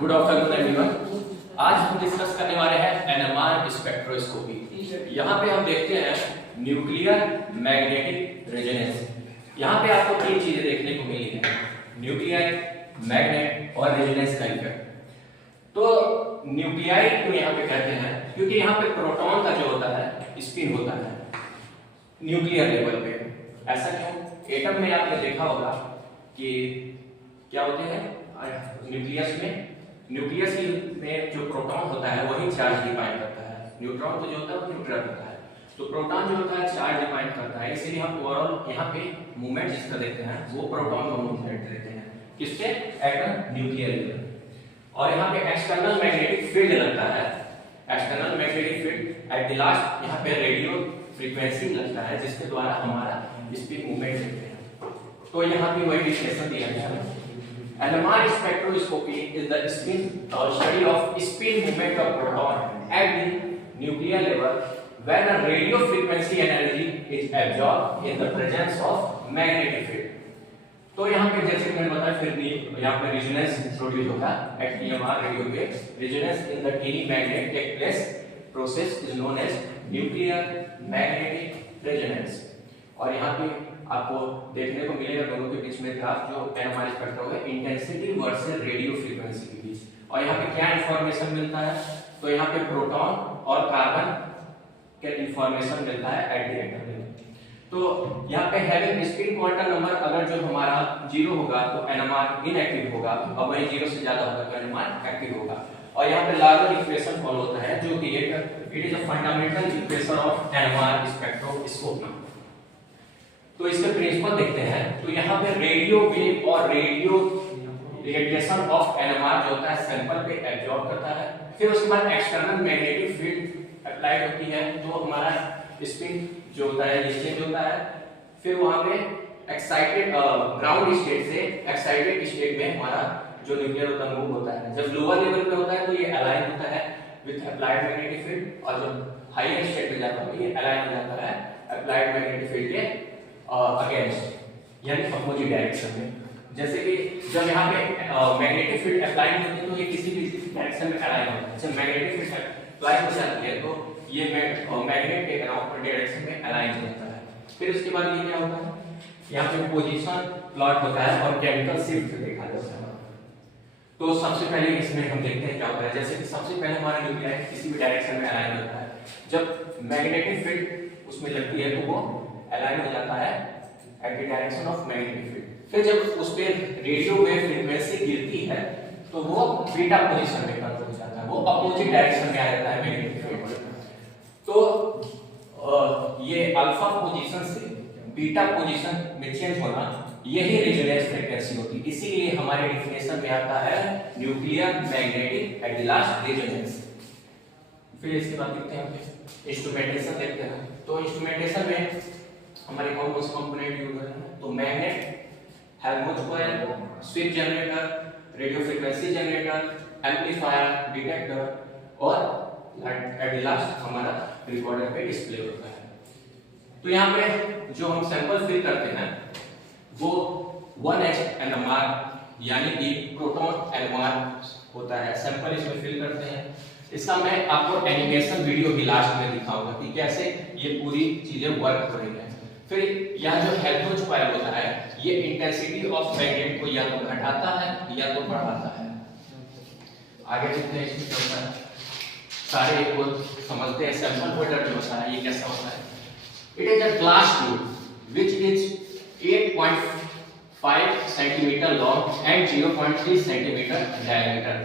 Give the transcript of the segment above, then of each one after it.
Good afternoon everyone. आज हम discuss करने वाले हैं एनएमआर स्पेक्ट्रोस्कोपी। यहाँ पे हम देखते हैं न्यूक्लियर मैग्नेटिक रेजोनेंस। यहाँ पे आपको तीन चीजें देखने को मिली है, न्यूक्लियाई, मैग्नेट और रेजोनेंस का इफेक्ट। तो न्यूक्लियाई को यहाँ पे कहते हैं क्योंकि यहाँ पे प्रोटॉन का जो होता है स्पिन होता है न्यूक्लियर लेवल पे। ऐसा क्यों? एटम में आपने देखा होगा कि क्या होते हैं न्यूक्लियस में जो प्रोटॉन होता है वही चार्ज डिफाइन करता है, न्यूट्रॉन तो जो होता है वो न्यूट्रल होता है। तो प्रोटॉन जो होता है चार्ज डिफाइन करता है, इसलिए हम ओवरऑल यहाँ पे मूवमेंट जिसका देखते हैं वो प्रोटॉन का मूवमेंट देते हैं किसके एटम न्यूक्लियर लेवल। और यहाँ पे एक्सटर्नल मैग्नेटिक फील्ड लगता है, external magnetic field at the last यहाँ पे रेडियो फ्रीक्वेंसी लगता है जिसके द्वारा हमारा स्पिन मूवमेंट देखते हैं। तो यहाँ पे वही डिस्कशन दिया गया है। NMR spectroscopy is the study of spin movement of proton at the nuclear level when a radio frequency energy is absorbed in the presence of magnetic field। तो यहाँ पे जैसे मैंने बताया फिर भी यहाँ पे रेजोनेंस प्रोड्यूस होगा एट NMR रेडियो पे। Resonance in the tiny magnet take place, process is known as nuclear magnetic resonance. और यहाँ पे आपको देखने को मिलेगा दोनों के बीच में ग्राफ जो एनएमआर स्पेक्ट्रम है इंटेंसिटी वर्सेस रेडियो फ्रीक्वेंसी के बीच। और यहाँ पे क्या इंफॉर्मेशन मिलता है? तो यहाँ पे प्रोटॉन और कार्बन का इंफॉर्मेशन मिलता है एट द एटम लेवल। तो यहाँ पे हैविंग स्पिन क्वांटम नंबर अगर जो हमारा 0 होगा तो एनएमआर इनएक्टिव होगा, और वही 0 से ज्यादा होगा तो एनएमआर एक्टिव होगा। और यहाँ पे लार्जर इक्वेशन फॉलो होता है जो कि it is a fundamental equation of NMR spectroscopy. तो इसके प्रिंसिपल देखते हैं। तो यहाँ पे रेडियो वेव और रेडियो रेडिएशन ऑफ एनएमआर जो होता है सैंपल पे एब्जॉर्ब करता है, फिर उसके बाद एक्सटर्नल मैग्नेटिक फील्ड अप्लाइड होती है जो हमारा स्पिन जो होता है ये चेंज होता है। फिर वहां पे एक्साइटेड ग्राउंड स्टेट से एक्साइटेड स्टेट में हमारा जो न्यूक्लियर होता है मूव होता है। जब लोअर लेवल पे होता है तो ये अलाइन होता है विद अप्लाइड मैग्नेटिक फील्ड, और जब हायर स्टेट पे जाता है ये अलाइन हो जाता है अप्लाइड मैग्नेटिक फील्ड के अगेंस्ट यानी अपोजिट डायरेक्शन में। जैसे कि जब यहाँ पे मैग्नेटिक फील्ड अप्लाई होती है तो ये किसी भी डायरेक्शन में अलाइन होता है। जब मैग्नेटिक फील्ड अप्लाई हो जाती है तो ये मैग्नेट के अराउंड डायरेक्शन में अलाइन हो जाता है। फिर उसके बाद ये क्या होता है, यहाँ पे पोजीशन प्लॉट होता है और केमिकल शिफ्ट देखा जाता है। तो सबसे पहले इसमें हम देखते हैं क्या होता है। जैसे कि सबसे पहले हमारा न्यूक्लियर किसी भी डायरेक्शन में अलाइन होता है, जब मैग्नेटिक फील्ड उसमें लगती है तो वो अलाइन हो जाता है at the direction of magnetic field. फिर जब उस पे रेडियो वेव फ्रीक्वेंसी गिरती है तो वो बीटा पोजीशन में कन्वर्ट हो जाता है, वो अपोजिट डायरेक्शन में आ जाता है मैग्नेटिक फील्ड। तो ये अल्फा पोजीशन से बीटा पोजीशन में चेंज होना यही रेजोनेंस फ्रीक्वेंसी होती है। इसीलिए हमारे डेफिनेशन में आता है nuclear magnetic at the last resonance. फिर इसके बाद देखते हैं इंस्ट्रूमेंटेशन देखते हैं। तो इंस्ट्रूमेंटेशन में हमारे कौन कौन से कंपोनेंट यूज होते हैं? तो magnet, Helmholtz coil, switch generator, radio frequency generator, amplifier, detector और एट द लास्ट हमारा रिकॉर्डर पे डिस्प्ले होता है। तो यहाँ पे जो हम सैंपल फिल करते हैं वो 1H NMR यानी कि प्रोटॉन NMR होता है, सैंपल इसमें फिल करते हैं। इसका मैं आपको एनिमेशन वीडियो भी लास्ट में दिखाऊंगा कि कैसे ये पूरी चीजें वर्क हो रही है। फिर यह जो हेल्महोल्ट्ज कॉइल होता है ये इंटेंसिटी ऑफ मैग्नेट को या तो घटाता है या तो बढ़ाता है। आगे देखते हैं इसमें क्या होता है, सारे को समझते हैं। सैंपल होल्डर जो होता है ये कैसा होता है? It is a glass tube which is 8.5 centimetre long and 0.3 centimetre diameter.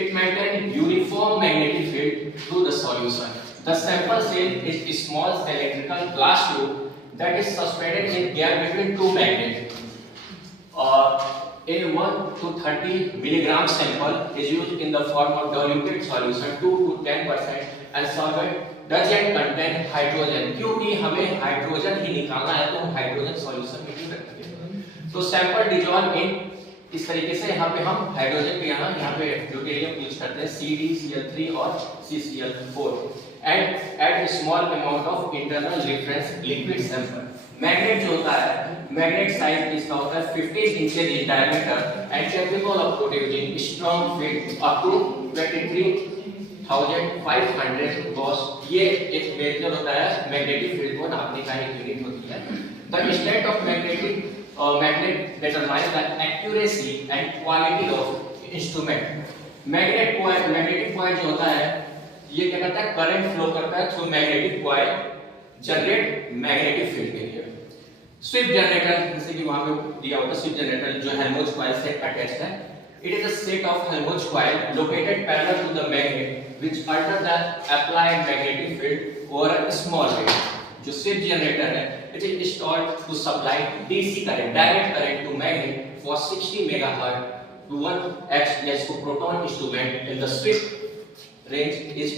It maintains uniform magnetic field through the solution. The sample cell is a small cylindrical glass tube that is suspended in air between two magnets. A 1 to 30 milligram sample is used in the form of diluted solution 2 to 10% and solvent doesn't contain hydrogen। क्योंकि हमें hydrogen ही निकालना है तो हम hydrogen solution में ही रखेंगे। तो sample dissolve in इस तरीके से यहाँ पे हम हाइड्रोजन के यहाँ पे ड्यूटेरियम यूज करते हैं CdCl3 और CCl4 and add small amount of internal reference liquid sample. Magnet जो होता है मैग्नेट साइज इसका होता है 15 inches in diameter and capable of producing strong field up to 23,500 gauss। ये एक मेजर होता है मैग्नेटिक फील्ड को नापने का एक यूनिट होती है। The extent of magnet determines the accuracy and quality of instrument। Magnetic coil जो होता है ये क्या करता है, करंट फ्लो करता है through magnetic coil, generate magnetic field के लिए। स्विफ्ट जनरेटर, जैसे कि वहां पे दिया होता है स्विफ्ट जनरेटर जो हेल्महोल्ट्ज कॉइल से अटैच्ड है। It is a set of Helmholtz coil located parallel to the magnet which alter the applied magnetic field over a small radius. जो स्विफ्ट जनरेटर है it is installed to supply DC current, direct current to magnet for 60 megahertz to 1H को proton instrument in the swift range is,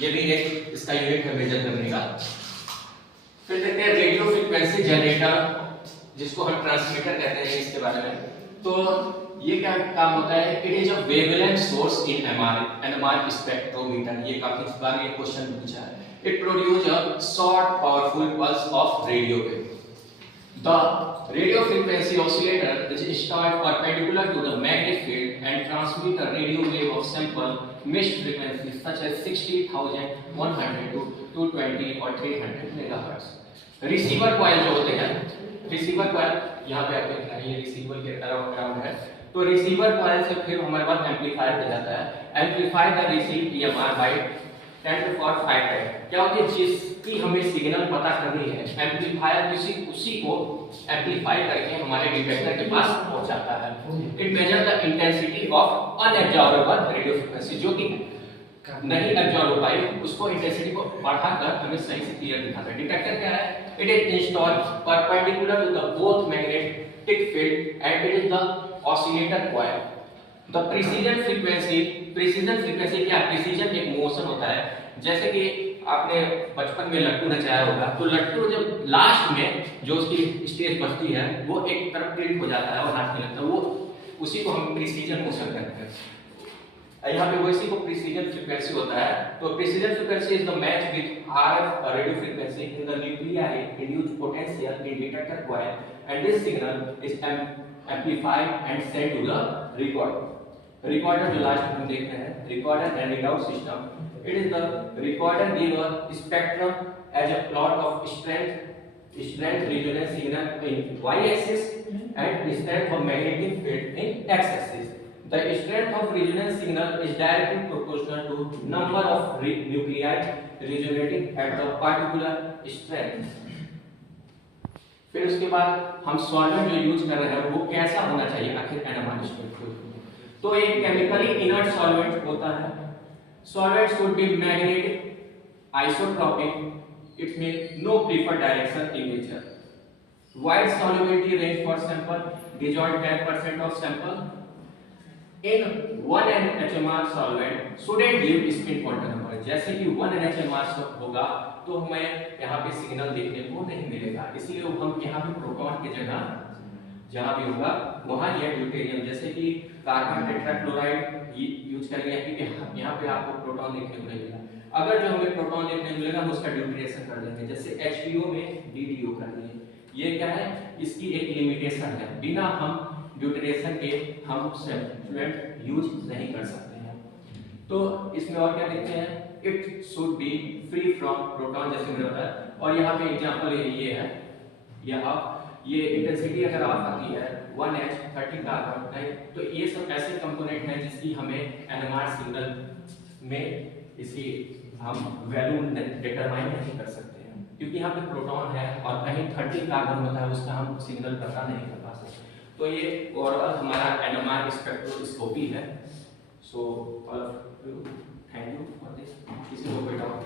ये भी एक इसका unit है major करने का। फिर देखते हैं रेडियो फ्रीक्वेंसी जनरेटर, जिसको हम ट्रांसमीटर कहते हैं इसके बारे में। तो ये क्या काम होता है, it is a wavelength source in NMR spectrometer. ये काफी बार ये क्वेश्चन पूछा है। It produce a short powerful pulse of radio wave. The radio frequency oscillator is installed perpendicular to the magnetic field and transmit a radio wave of sample missed frequencies such as 60,100 to 220 or 300 megahertz। Receiver coil जो होते हैं, receiver coil यहाँ पे आप देख रहे हैं ये रिसीवर के अराउंड है। तो रिसीवर कॉइल से फिर हमारे पास एम्पलीफायर पे जाता है। Amplifier the receive EMR by 10 to the power 5 time. क्या होती है, जिसकी हमें सिग्नल पता करनी है, एम्पलीफायर उसी को एम्पलीफाई करके हमारे डिटेक्टर के पास पहुंचाता है। It measure the intensity of unabsorbable radio frequency, जो कि नहीं एब्जॉर्ब हो पाई, उसको इंटेंसिटी को बढ़ाकर हमें सही से क्लियर दिखाता है। डिटेक्टर क्या है, it is installed perpendicular to the both magnetic field and it is the oscillator coil. The precision frequency क्या, प्रिसीजन एक मोशन होता है। जैसे कि आपने बचपन में लट्टू नचाया होगा, तो लट्टू जब लास्ट में जो उसकी स्टेज बचती है वो एक तरफ टिल्ट हो जाता है और हाथ में लगता है, वो उसी को हम प्रिसीजन मोशन कहते हैं। यहाँ पे वो इसी को प्रिसीजन फ्रीक्वेंसी होता है। तो precision frequency is the match with RF radio frequency in the nuclearly induced potential in detector coil and this signal is amplified and send to the recorder. Recorder जो लास्ट में हम देख रहे हैं, recorder and readout system. It is the recorder give a spectrum as a plot of strength resonance signal in y-axis and strength of magnetic field in x-axis. The strength of resonance signal is directly proportional to number of nuclei resonating at the particular strength. फिर उसके बाद हम solvent जो use कर रहे हैं वो कैसा होना चाहिए आखिर NMR स्पेक्ट्रोस्कोपी। तो एक केमिकली इनर्ट सॉल्वेंट होता है। Solvents could be magnetic, isotropic, it means no preferred direction in nature. Wide solubility range for sample, dissolved 10% of sample. In 1 NHMR solvent shouldn't give spin quantum number। जैसे कि 1 NHMR होगा तो हमें यहाँ पे signal देखने को नहीं मिलेगा, इसलिए हम यहाँ पे प्रोटॉन की जगह जहाँ भी होगा वहाँ ये ड्यूटेरियम जैसे कि कार्बन टेट्राक्लोराइड यूज करेंगे, क्योंकि यहाँ पे आपको प्रोटॉन देखने को मिलेगा। अगर जो हमें प्रोटॉन देखने को मिलेगा हम उसका ड्यूटेरिएशन कर देंगे, जैसे HPO में DDO कर देंगे। ये क्या है, इसकी एक लिमिटेशन है, बिना हम ड्यूटेरिएशन के हम सब्स्टिट्यूएंट यूज नहीं कर सकते हैं। तो इसमें और क्या देखते हैं, it should be free from proton, जैसे मैंने बताया। और यहाँ पे एग्जांपल ये है, ये इंटेंसिटी अगर आप आती है 1H 30 कार्बन, तो ये सब ऐसे कंपोनेंट हैं जिसकी हमें NMR सिग्नल में इसकी हम वैल्यू डिटरमाइन नहीं कर सकते हैं, क्योंकि यहाँ पे प्रोटॉन है और कहीं 30 कार्बन होता है, उसका हम सिग्नल पता नहीं कर पा सकते। तो ये ओवरऑल हमारा NMR स्पेक्ट्रोस्कोपी है। So all of you, thank you for this. किसी को कोई डाउट